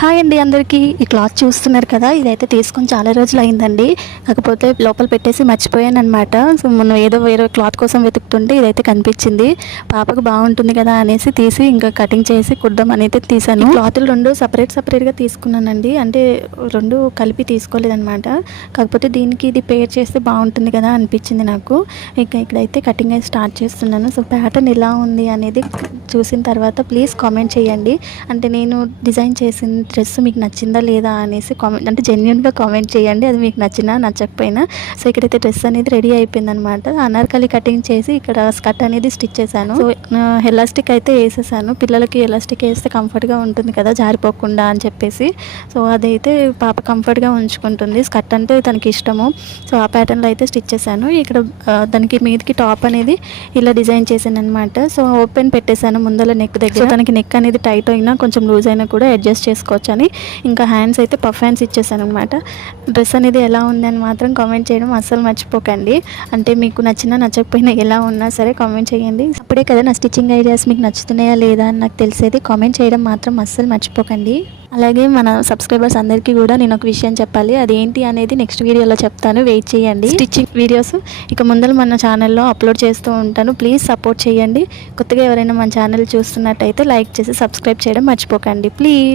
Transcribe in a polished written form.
Hi అండి అందరికీ. ఈ క్లాత్ చూస్తున్నారు కదా, ఇదైతే తీసుకొని చాలా రోజులు అయిందండి. కాకపోతే లోపల పెట్టేసి మర్చిపోయాను అనమాట. సో మనం ఏదో వేరే క్లాత్ కోసం వెతుకుతుంటే ఇదైతే కనిపించింది. పాపకు బాగుంటుంది కదా అనేసి తీసి ఇంకా కటింగ్ చేసి కుడదాం అనేది తీసాను. క్లాతులు రెండు సపరేట్గా తీసుకున్నానండి. అంటే రెండు కలిపి తీసుకోలేదన్నమాట. కాకపోతే దీనికి ఇది పేర్ చేస్తే బాగుంటుంది కదా అనిపించింది నాకు. ఇక్కడైతే కటింగ్ అయితే స్టార్ట్ చేస్తున్నాను. సో ప్యాటర్న్ ఎలా ఉంది అనేది చూసిన తర్వాత ప్లీజ్ కామెంట్ చేయండి. అంటే నేను డిజైన్ చేసిన డ్రెస్ మీకు నచ్చిందా లేదా అనేసి కామెంట్, అంటే జెన్యున్గా కామెంట్ చేయండి. అది మీకు నచ్చినా నచ్చకపోయినా. సో ఇక్కడైతే డ్రెస్ అనేది రెడీ అయిపోయింది అనమాట. అనార్కలి కటింగ్ చేసి ఇక్కడ స్కర్ట్ అనేది స్టిచ్ చేశాను. సో ఎలాస్టిక్ అయితే వేసేసాను. పిల్లలకి ఎలాస్టిక్ వేస్తే కంఫర్ట్గా ఉంటుంది కదా, జారిపోకుండా అని చెప్పేసి. సో అదైతే పాప కంఫర్ట్గా ఉంచుకుంటుంది. స్కర్ట్ అంటే తనకి ఇష్టము. సో ఆ ప్యాటర్న్లో అయితే స్టిచ్ చేశాను. ఇక్కడ దానికి మీదకి టాప్ అనేది ఇలా డిజైన్ చేశాను అనమాట. సో ఓపెన్ పెట్టేశాను ముందర నెక్ దగ్గర. సో తనకి నెక్ అనేది టైట్ అయినా కొంచెం లూజ్ అయినా కూడా అడ్జస్ట్ చేసుకోవచ్చు అని. ఇంకా హ్యాండ్స్ అయితే పఫ్ హ్యాండ్స్ ఇచ్చేసాను అనమాట. డ్రెస్ అనేది ఎలా ఉందని మాత్రం కామెంట్ చేయడం అస్సలు మర్చిపోకండి. అంటే మీకు నచ్చినా నచ్చకపోయినా ఎలా ఉన్నా సరే కామెంట్ చేయండి. అప్పుడే కదా నా స్టిచ్చింగ్ ఐడియాస్ మీకు నచ్చుతున్నాయా లేదా అని నాకు తెలిసేది. కామెంట్ చేయడం మాత్రం అస్సలు మర్చిపోకండి. అలాగే మన సబ్స్క్రైబర్స్ అందరికీ కూడా నేను ఒక విషయం చెప్పాలి. అదేంటి అనేది నెక్స్ట్ వీడియోలో చెప్తాను, వెయిట్ చేయండి. స్టిచ్చింగ్ వీడియోస్ ఇక ముందర మన ఛానల్లో అప్లోడ్ చేస్తూ ఉంటాను. ప్లీజ్ సపోర్ట్ చేయండి. కొత్తగా ఎవరైనా మన ఛానల్ చూస్తున్నట్టయితే లైక్ చేసి సబ్స్క్రైబ్ చేయడం మర్చిపోకండి ప్లీజ్.